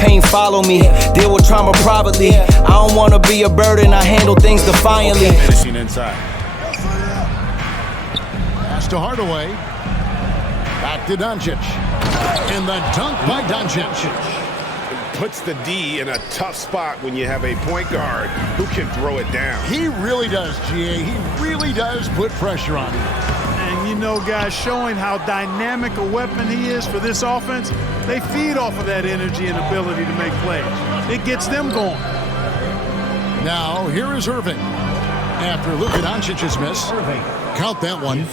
pain follow me. Deal with trauma privately. I don't wanna be a burden, I handle things defiantly. Finishing inside. Pass to Hardaway. Back to Doncic. And the dunk by Doncic. Puts the D in a tough spot when you have a point guard who can throw it down. He really does, GA. He really does put pressure on him. And you know, guys, showing how dynamic a weapon he is for this offense, they feed off of that energy and ability to make plays. It gets them going. Now, here is Irving. After Luka Doncic's miss, count that one.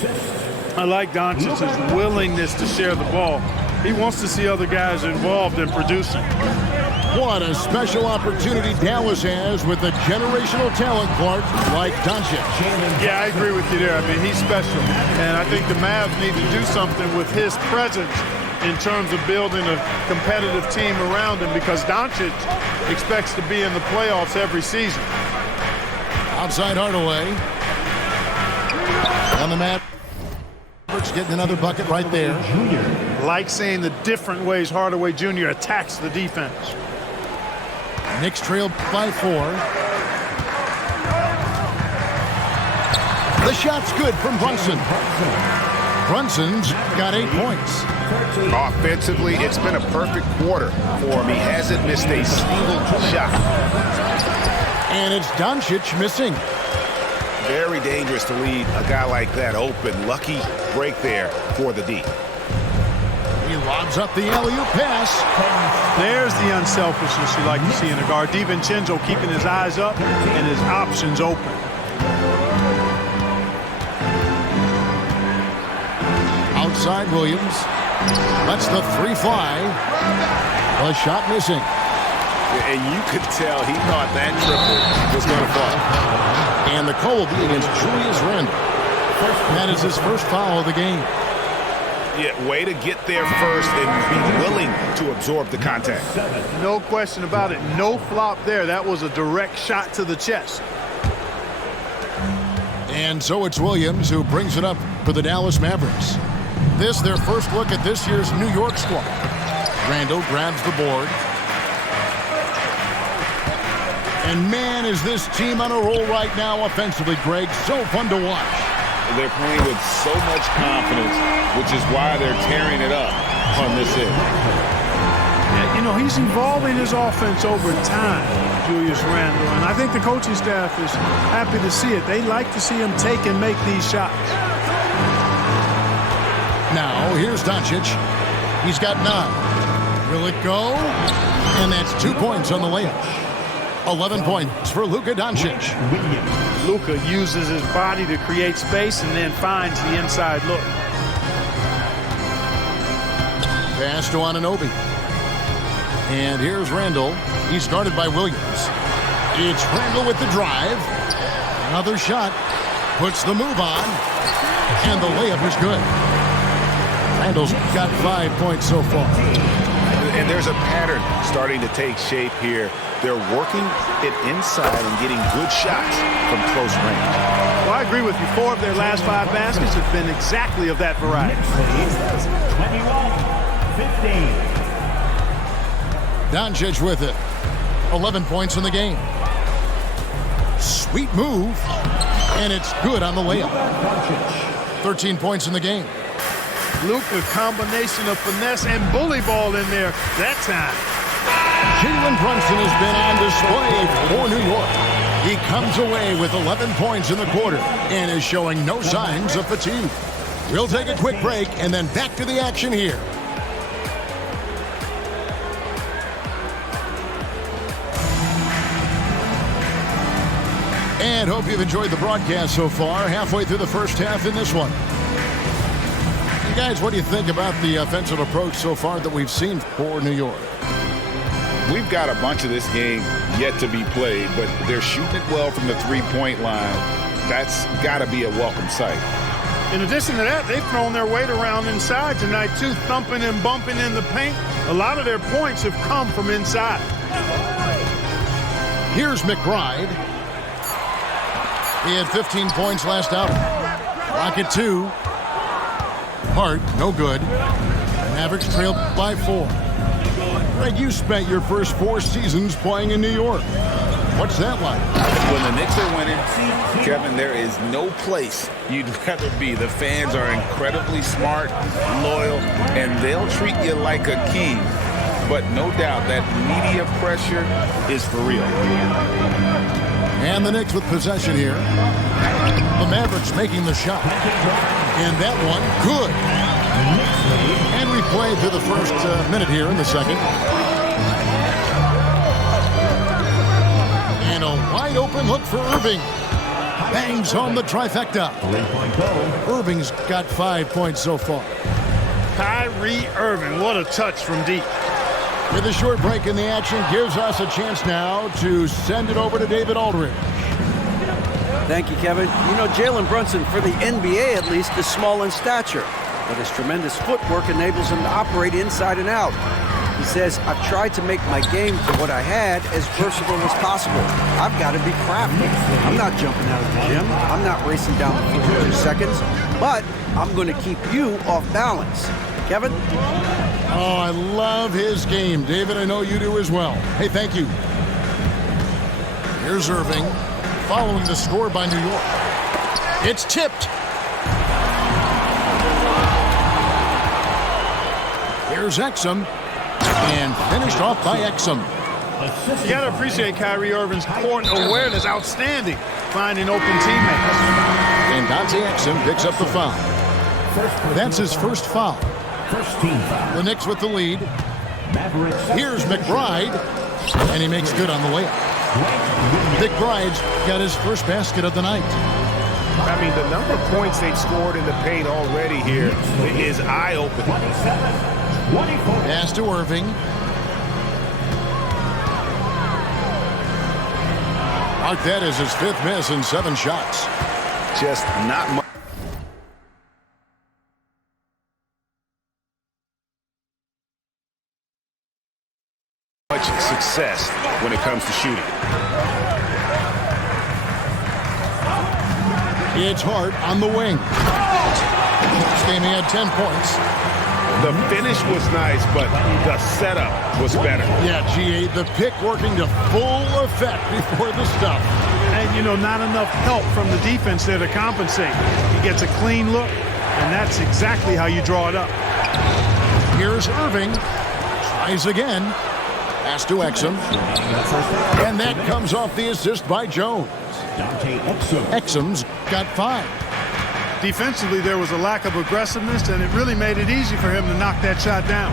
I like Doncic's willingness to share the ball. He wants to see other guys involved in producing. What a special opportunity Dallas has with a generational talent, Clark, like Doncic. Yeah, I agree with you there. I mean, he's special. And I think the Mavs need to do something with his presence in terms of building a competitive team around him, because Doncic expects to be in the playoffs every season. Outside Hardaway. On the mat. Getting another bucket right there. Like seeing the different ways Hardaway Jr. attacks the defense. Knicks trail by 4. The shot's good from Brunson. Brunson's got 8 points. Offensively, it's been a perfect quarter for him. He hasn't missed a single shot. And it's Doncic missing. Very dangerous to leave a guy like that open. Lucky break there for the D. He lobs up the alley-oop pass. There's the unselfishness you like to see in a guard. DiVincenzo keeping his eyes up and his options open. Outside Williams. Lets the 3 fly. A shot missing. And you could tell he thought that triple was going to fall. And the call will be against Julius Randle. That is his first foul of the game. Yeah, way to get there first and be willing to absorb the contact. No question about it. No flop there. That was a direct shot to the chest. And so it's Williams who brings it up for the Dallas Mavericks. This their first look at this year's New York squad. Randle grabs the board. And man, is this team on a roll right now offensively, Greg. So fun to watch. They're playing with so much confidence, which is why they're tearing it up on this end. Yeah, you know, he's evolving his offense over time, Julius Randle. And I think the coaching staff is happy to see it. They like to see him take and make these shots. Now, here's Doncic. He's got 9. Will it go? And that's 2 points on the layup. 11 points for Luka Doncic. Luka uses his body to create space and then finds the inside look. Pass to Anunoby. And here's Randle. He's guarded by Williams. It's Randle with the drive. Another shot. Puts the move on. And the layup is good. Randle's got 5 points so far. And there's a pattern starting to take shape here. They're working it inside and getting good shots from close range. Well, I agree with you. 4 of their last 5 baskets have been exactly of that variety. 21-15. Doncic with it. 11 points in the game. Sweet move. And it's good on the layup. 13 points in the game. Luka, combination of finesse and bully ball in there that time. Jalen Brunson has been on display for New York. He comes away with 11 points in the quarter and is showing no signs of fatigue. We'll take a quick break and then back to the action here. And hope you've enjoyed the broadcast so far. Halfway through the first half in this one. You guys, what do you think about the offensive approach so far that we've seen for New York? We've got a bunch of this game yet to be played, but they're shooting it well from the three-point line. That's got to be a welcome sight. In addition to that, they've thrown their weight around inside tonight, too, thumping and bumping in the paint. A lot of their points have come from inside. Here's McBride. He had 15 points last outing. Rocket 2. Hart, no good. Mavericks trailed by 4. Greg, you spent your first 4 seasons playing in New York. What's that like? When the Knicks are winning, Kevin, there is no place you'd rather be. The fans are incredibly smart, loyal, and they'll treat you like a king. But no doubt that media pressure is for real. And the Knicks with possession here. The Mavericks making the shot. And that one, good. And we played through the first minute here in the second. And a wide open look for Irving. Bangs home the trifecta. Irving's got 5 points so far. Kyrie Irving, what a touch from deep. With a short break in the action, gives us a chance now to send it over to David Aldridge. Thank you, Kevin. You know, Jalen Brunson, for the NBA at least, is small in stature, but his tremendous footwork enables him to operate inside and out. He says, I've tried to make my game for what I had as versatile as possible. I've got to be crafty. I'm not jumping out of the gym. I'm not racing down the field in 2 seconds, but I'm going to keep you off balance. Kevin? Oh, I love his game. David, I know you do as well. Hey, thank you. Here's Irving, following the score by New York. It's tipped. Here's Exum, and finished off by Exum. You got to appreciate Kyrie Irving's court awareness. Outstanding. Finding open teammates. And Dante Exum picks up the foul. That's his first foul. The Knicks with the lead. Here's McBride, and he makes good on the layup. McBride's got his first basket of the night. I mean, the number of points they've scored in the paint already here is eye-opening. Pass to Irving. Mark that as his 5th miss in 7 shots. Just not much. Success when it comes to shooting. It's Hart on the wing. This game he had 10 points. The finish was nice, but the setup was better. Yeah, G8, the pick working to full effect before the stuff. And, you know, not enough help from the defense there to compensate. He gets a clean look, and that's exactly how you draw it up. Here's Irving. Tries again. Pass to Exum. And that comes off the assist by Jones. Exum's got 5. Defensively, there was a lack of aggressiveness, and it really made it easy for him to knock that shot down.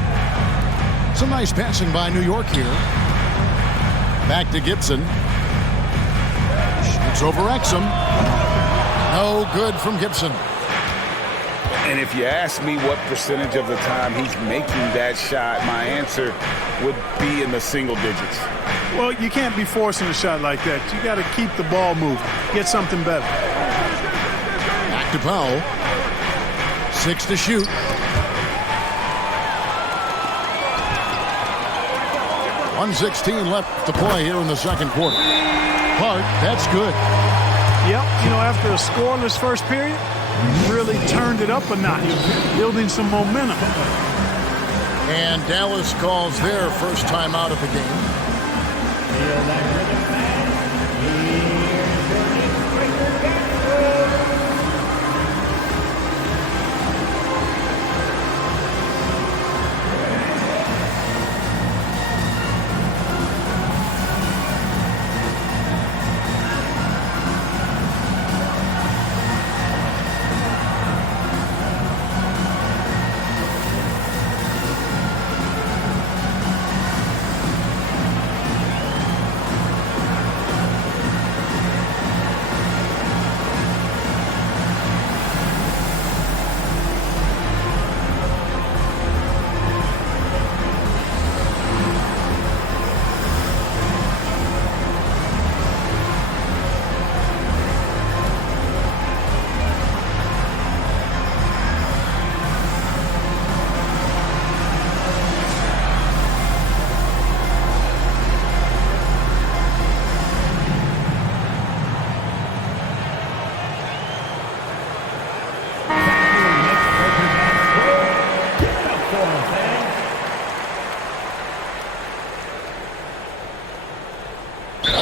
Some nice passing by New York here. Back to Gibson. Shoots over Exum. No good from Gibson. And if you ask me what percentage of the time he's making that shot, my answer would be in the single digits. Well, you can't be forcing a shot like that. You got to keep the ball moving. Get something better. Back to Powell. 6 to shoot. .116 left to play here in the second quarter. Hart, that's good. Yep, you know, after a scoreless first period, really turned it up a notch, building some momentum. And Dallas calls their first time out of the game.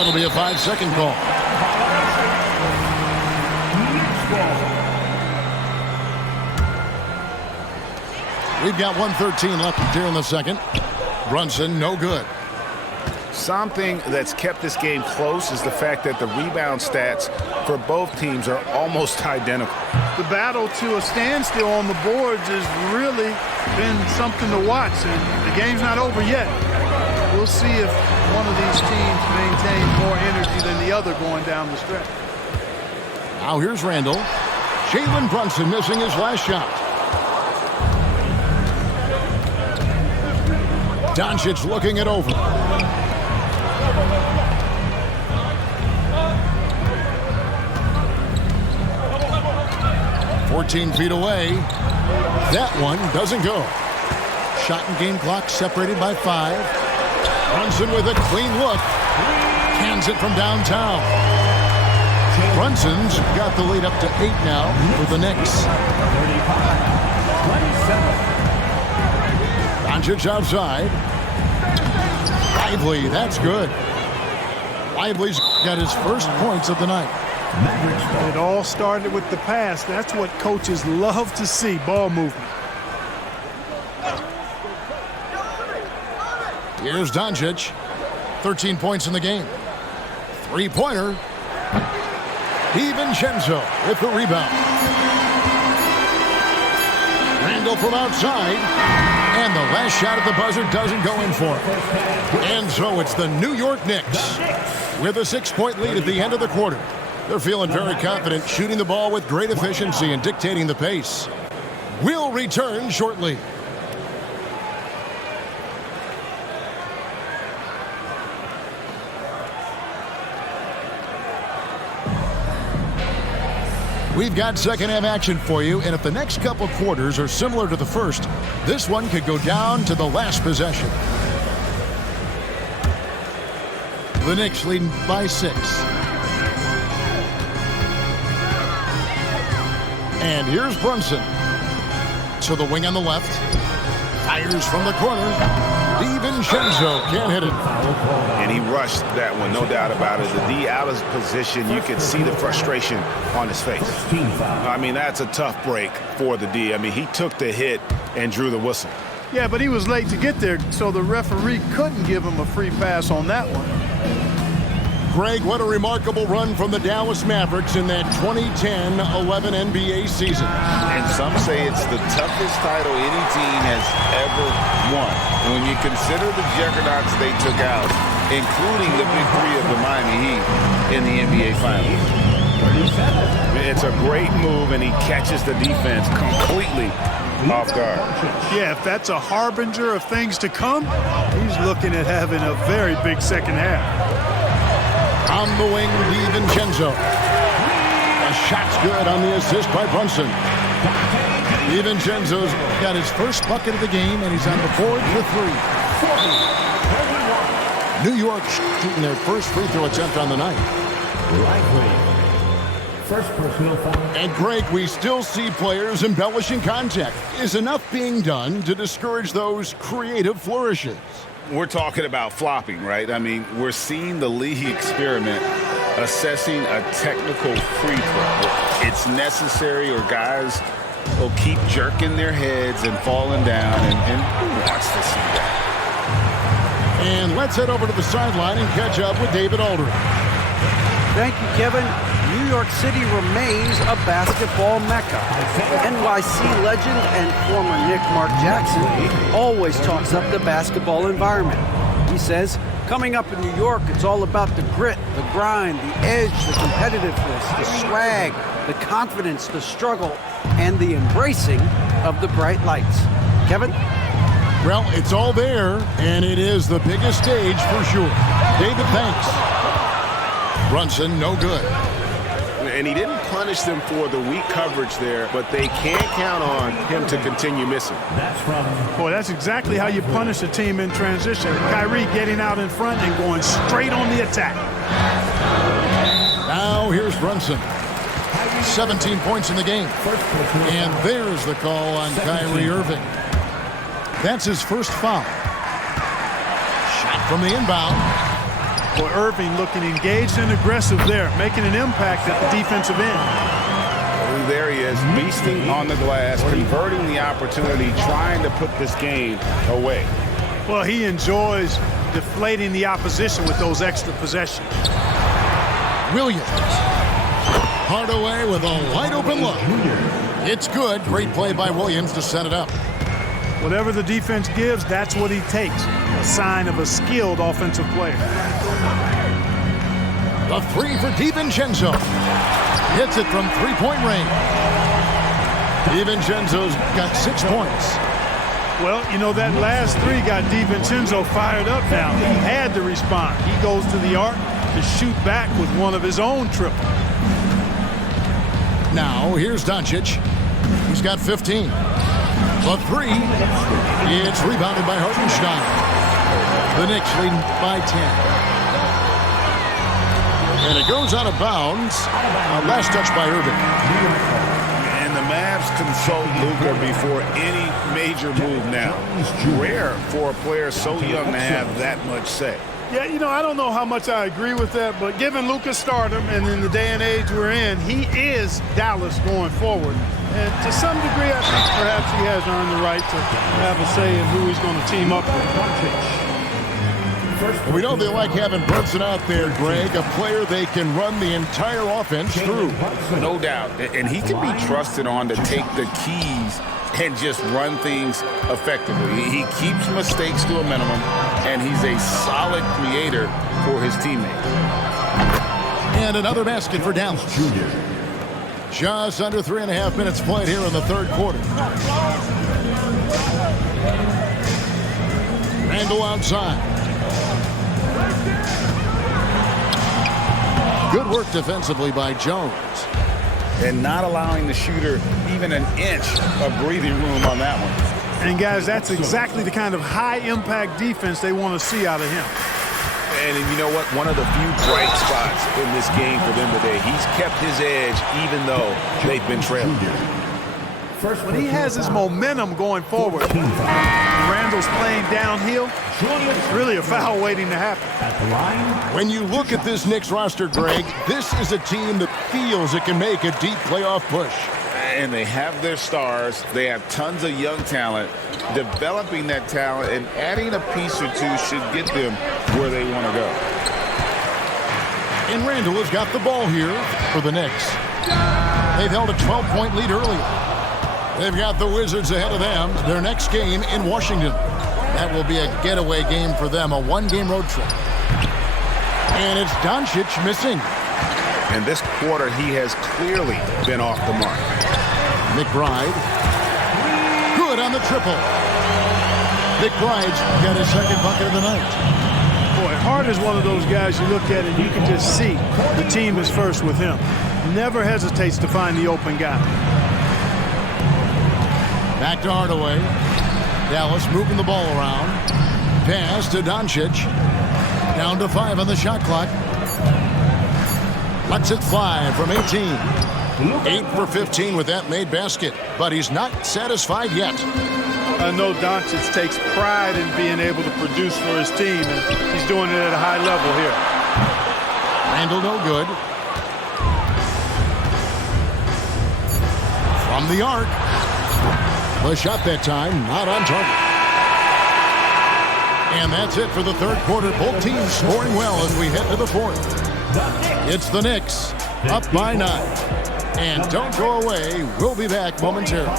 That'll be a 5-second call. We've got 1:13 left here in the second. Brunson, no good. Something that's kept this game close is the fact that the rebound stats for both teams are almost identical. The battle to a standstill on the boards has really been something to watch, and the game's not over yet. We'll see if one of these teams maintains more energy than the other going down the stretch. Now here's Randall. Jalen Brunson missing his last shot. Doncic looking it over. "14 feet away." That one doesn't go. Shot and game clock separated by 5. Brunson with a clean look. Hands it from downtown. Brunson's got the lead up to 8 now for the Knicks. Doncic outside. Lively, that's good. Lively's got his first points of the night. It all started with the pass. That's what coaches love to see, ball movement. Here's Doncic. 13 points in the game. Three-pointer. DiVincenzo with the rebound. Randall from outside. And the last shot at the buzzer doesn't go in for him. And so it's the New York Knicks with a 6-point lead at the end of the quarter. They're feeling very confident, shooting the ball with great efficiency and dictating the pace. We'll return shortly. We've got second half action for you, and if the next couple quarters are similar to the first, this one could go down to the last possession. The Knicks leading by 6. And here's Brunson. To the wing on the left. Fires from the corner. DiVincenzo can't hit it. And he rushed that one, no doubt about it. The D out of position, you could see the frustration on his face. I mean, that's a tough break for the D. I mean, he took the hit and drew the whistle. Yeah, but he was late to get there, so the referee couldn't give him a free pass on that one. Greg, what a remarkable run from the Dallas Mavericks in that 2010-11 NBA season. And some say it's the toughest title any team has ever won. And when you consider the juggernauts they took out, including the big 3 of the Miami Heat in the NBA Finals. It's a great move, and he catches the defense completely off guard. Yeah, if that's a harbinger of things to come, he's looking at having a very big second half. On the wing, DiVincenzo. The shot's good on the assist by Brunson. DiVincenzo's got his first bucket of the game, and he's on the board for 3. New York shooting their first free throw attempt on the night. First personal foul. And Greg, we still see players embellishing contact. Is enough being done to discourage those creative flourishes? We're talking about flopping, right? I mean, we're seeing the league experiment assessing a technical free throw. It's necessary, or guys will keep jerking their heads and falling down, and who wants to see that? And let's head over to the sideline and catch up with David Aldridge. Thank you, Kevin. New York City remains a basketball mecca. NYC legend and former Knick Mark Jackson always talks up the basketball environment. He says, coming up in New York, it's all about the grit, the grind, the edge, the competitiveness, the swag, the confidence, the struggle, and the embracing of the bright lights. Kevin? Well, it's all there, and it is the biggest stage for sure. David, thanks. Brunson, no good. And he didn't punish them for the weak coverage there, but they can't count on him to continue missing. Boy, that's exactly how you punish a team in transition. Kyrie getting out in front and going straight on the attack. Now here's Brunson. 17 points in the game. And there's the call on Kyrie Irving. That's his first foul. Shot from the inbound. Boy, Irving looking engaged and aggressive there, making an impact at the defensive end. There he is, beasting on the glass, converting the opportunity, trying to put this game away. Well, he enjoys deflating the opposition with those extra possessions. Williams. Hardaway with a wide-open look. It's good. Great play by Williams to set it up. Whatever the defense gives, that's what he takes. A sign of a skilled offensive player. The three for DiVincenzo. Hits it from three-point range. DiVincenzo's got 6 points. Well, you know, that last three got DiVincenzo fired up now. He had to respond. He goes to the arc to shoot back with one of his own triples. Now, here's Doncic. He's got 15. The three. It's rebounded by Hartenstein. The Knicks leading by 10. And it goes out of bounds. Last touch by Irving. And the Mavs consult Luka before any major move now. Rare for a player so young to have that much say. Yeah, you know, I don't know how much I agree with that, but given Luka's stardom and in the day and age we're in, he is Dallas going forward. And to some degree, I think perhaps he has earned the right to have a say in who he's going to team up with. We know they like having Brunson out there, Greg, a player they can run the entire offense through. No doubt. And he can be trusted on to take the keys and just run things effectively. He keeps mistakes to a minimum, and he's a solid creator for his teammates. And another basket for Dallas. Just under 3.5 minutes played here in the third quarter. Randle outside. Good work defensively by Jones. And not allowing the shooter even an inch of breathing room on that one. And, guys, that's exactly the kind of high-impact defense they want to see out of him. And you know what? One of the few bright spots in this game for them today. He's kept his edge even though they've been trailing. When he has his momentum going forward, Randall's playing downhill, it's really a foul waiting to happen. When you look at this Knicks roster, Greg, this is a team that feels it can make a deep playoff push. And they have their stars. They have tons of young talent. Developing that talent and adding a piece or two should get them where they want to go. And Randall has got the ball here for the Knicks. They've held a 12-point lead earlier. They've got the Wizards ahead of them. Their next game in Washington. That will be a getaway game for them, a one-game road trip. And it's Doncic missing. And this quarter, he has clearly been off the mark. McBride. Good on the triple. McBride's got his second bucket of the night. Boy, Hart is one of those guys you look at and you can just see the team is first with him. Never hesitates to find the open guy. Back to Hardaway. Dallas moving the ball around. Pass to Doncic. Down to 5 on the shot clock. Lets it fly from 18. 8 for 15 with that made basket. But he's not satisfied yet. I know Doncic takes pride in being able to produce for his team, and he's doing it at a high level here. Randall no good. From the arc. The shot that time, not on target. And that's it for the third quarter. Both teams scoring well as we head to the fourth. It's the Knicks, up by 9. And don't go away. We'll be back momentarily.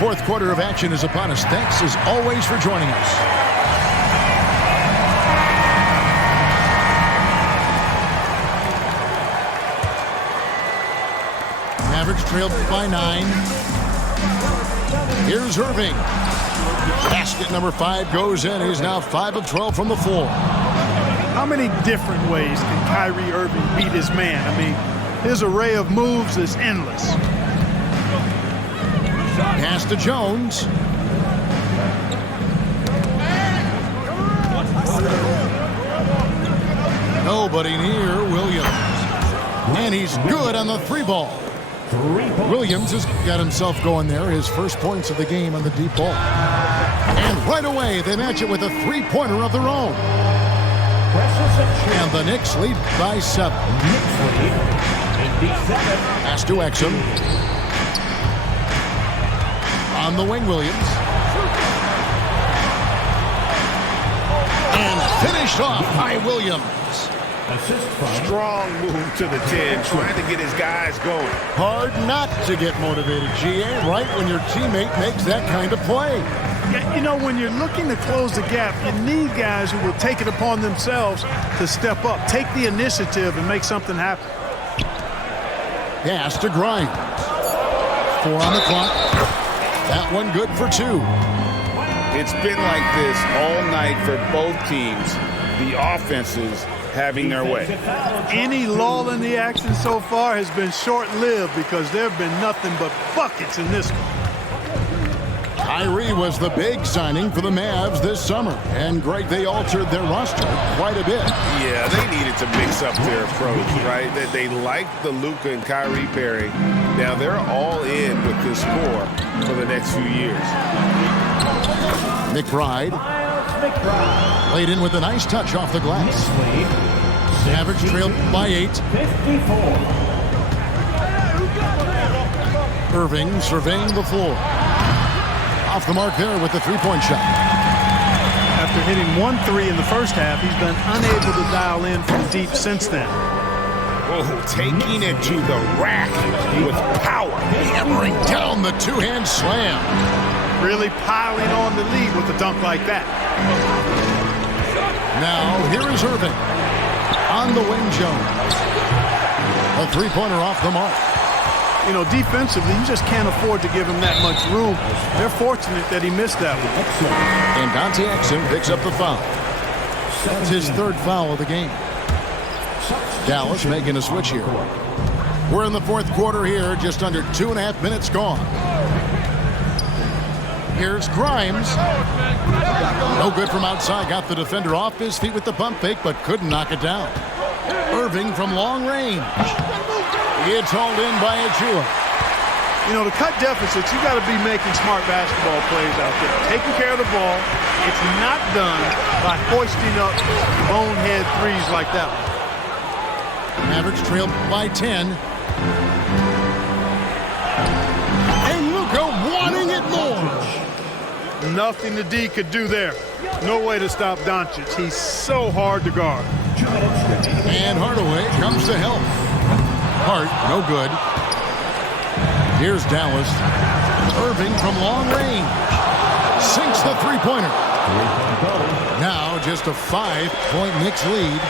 Fourth quarter of action is upon us. Thanks as always for joining us. Mavericks trailed by 9. Here's Irving. Basket number 5 goes in. He's now 5 of 12 from the floor. How many different ways can Kyrie Irving beat his man? I mean, his array of moves is endless. Pass to Jones. Nobody near Williams. And he's good on the 3-ball. Williams has got himself going there. His first points of the game on the deep ball. And right away, they match it with a 3-pointer of their own. And the Knicks lead by 7. Pass to Exum. On the wing, Williams. And finished off by Williams. Strong move to the 10, trying to get his guys going. Hard not to get motivated, GA, right when your teammate makes that kind of play. Yeah, you know, when you're looking to close the gap, you need guys who will take it upon themselves to step up, take the initiative, and make something happen. Pass to Grimes. 4 on the clock. That one good for 2. It's been like this all night for both teams. The offenses having their way. Any lull in the action so far has been short-lived because there have been nothing but buckets in this one. Kyrie was the big signing for the Mavs this summer. And, Greg, they altered their roster quite a bit. Yeah, they needed to mix up their approach, right? They liked the Luka and Kyrie pairing. Now they're all in with this core for the next few years. McBride laid in with a nice touch off the glass. Average trailed by 8. Irving surveying the floor. Off the mark there with the 3-point shot. After hitting 1 3 in the first half, he's been unable to dial in from deep since then. Oh, taking it to the rack with power. Hammering down the 2-hand slam. Really piling on the lead with a dunk like that. Now, here is Irving. On the wing, Jones. A 3-pointer off the mark. You know, defensively, you just can't afford to give him that much room. They're fortunate that he missed that one. And Dante Exum picks up the foul. That's his 3rd foul of the game. Dallas making a switch here. We're in the 4th quarter here, just under 2.5 minutes gone. Here's Grimes. No good from outside. Got the defender off his feet with the pump fake, but couldn't knock it down. Irving from long range. It's hauled in by Achua. You know, to cut deficits, you got to be making smart basketball plays out there. Taking care of the ball. It's not done by hoisting up bonehead threes like that one. Mavericks trailed by 10. And Luka wanting it more. Nothing the D could do there. No way to stop Doncic. He's so hard to guard. And Hardaway comes to help. Hart, no good. Here's Dallas. Irving from long range. Sinks the 3-pointer. Now just a 5-point Knicks lead.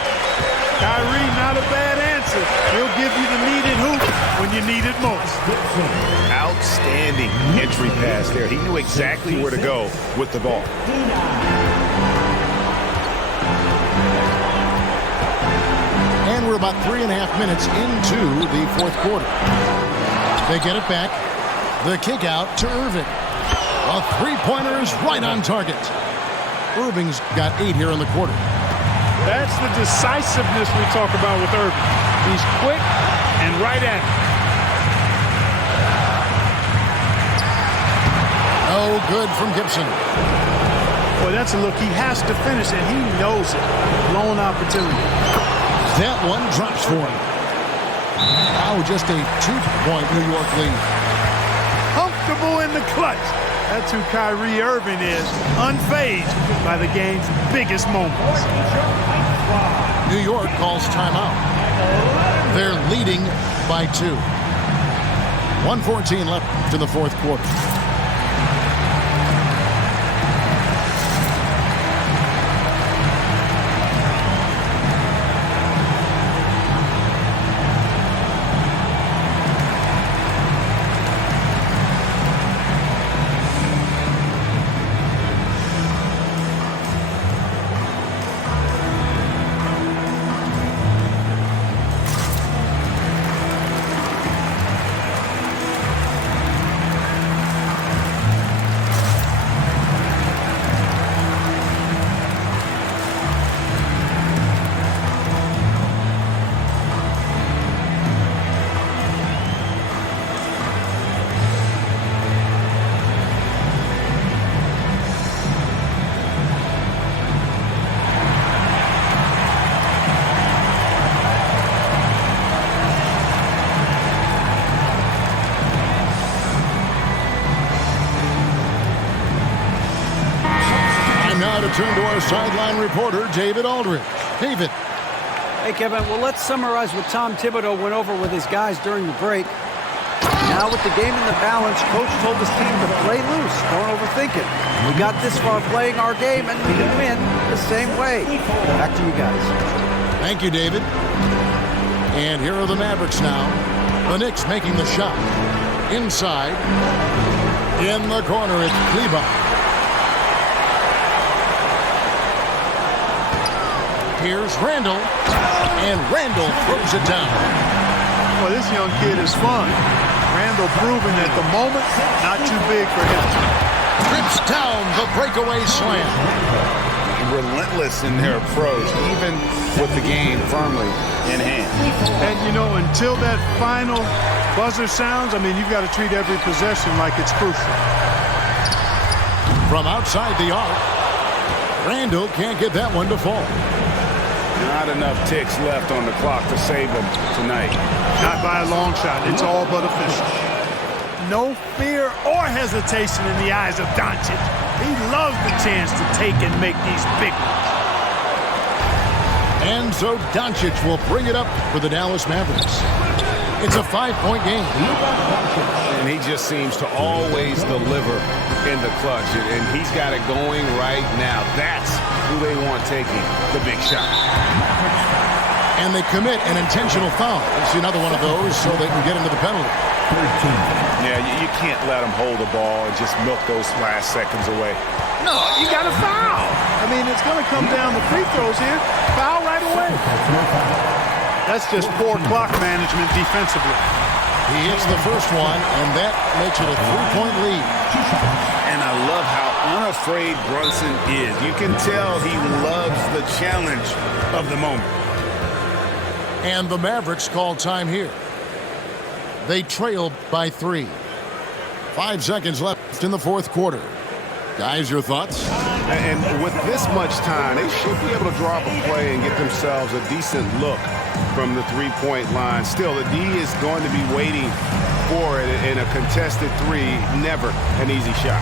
Kyrie, not a bad answer. He'll give you the needed hoop when you need it most. Outstanding entry pass there. He knew exactly where to go with the ball. And we're about 3.5 minutes into the 4th quarter. They get it back. The kick out to Irving. A 3-pointer is right on target. Irving's got 8 here in the quarter. That's the decisiveness we talk about with Irving. He's quick and right at it. No good from Gibson. Boy, that's a look he has to finish, and he knows it. Blown opportunity. That one drops for him. Now just a 2-point New York lead. Comfortable in the clutch. That's who Kyrie Irving is, unfazed by the game's biggest moments. New York calls timeout. They're leading by 2. 1:14 left in the 4th quarter. turn to our sideline reporter, David Aldridge. David. Hey, Kevin, well, let's summarize what Tom Thibodeau went over with his guys during the break. Now with the game in the balance, Coach told his team to play loose. Don't overthink it. We got this far playing our game, and we can win the same way. Back to you guys. Thank you, David. And here are the Mavericks now. The Knicks making the shot. Inside. In the corner, it's Kleber. Here's Randall. And Randall throws it down. Well, this young kid is fun. Randall proving at the moment, not too big for him. Trips down the breakaway slam. Relentless in their approach, even with the game firmly in hand. And, you know, until that final buzzer sounds, I mean, you've got to treat every possession like it's crucial. From outside the arc, Randall can't get that one to fall. Not enough ticks left on the clock to save them tonight. Not by a long shot. It's all but official. No fear or hesitation in the eyes of Doncic. He loves the chance to take and make these big ones. And so Doncic will bring it up for the Dallas Mavericks. It's a 5-point game. And he just seems to always deliver in the clutch. And he's got it going right now. That's who they want taking the big shot. And they commit an intentional foul. It's another one of those so they can get into the penalty. Yeah, you can't let them hold the ball and just milk those last seconds away. No, you got to foul. I mean, it's going to come down to free throws here. Foul right away. That's just poor clock management defensively. He hits the first one, and that makes it a 3-point lead. And I love how unafraid Brunson is. You can tell he loves the challenge of the moment. And the Mavericks call time here. They trail by 3. 5 seconds left in the fourth quarter. Guys, your thoughts? And with this much time, they should be able to drop a play and get themselves a decent look from the three-point line. Still, the D is going to be waiting for it in a contested three. Never an easy shot.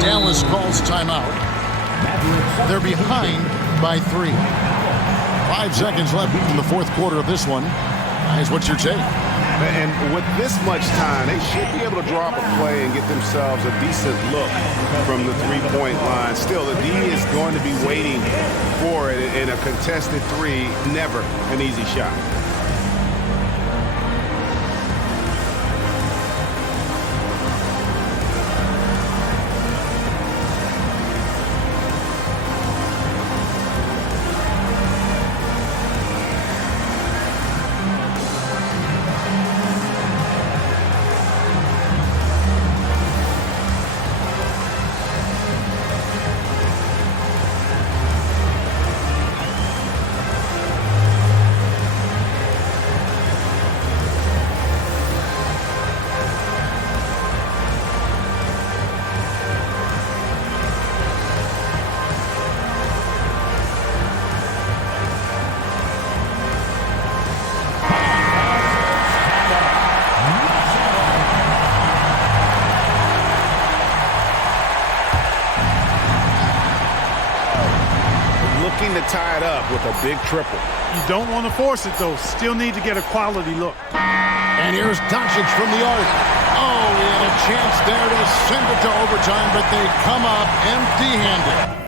Dallas calls timeout. They're behind by 3. 5 seconds left in the fourth quarter of this one. Guys, what's your take? And with this much time, they should be able to drop a play and get themselves a decent look from the three-point line. Still, the D is going to be waiting for it in a contested three. Never an easy shot. Looking to tie it up with a big triple. You don't want to force it, though. Still need to get a quality look. And here's Doncic from the arc. Oh, he had a chance there to send it to overtime, but they come up empty-handed.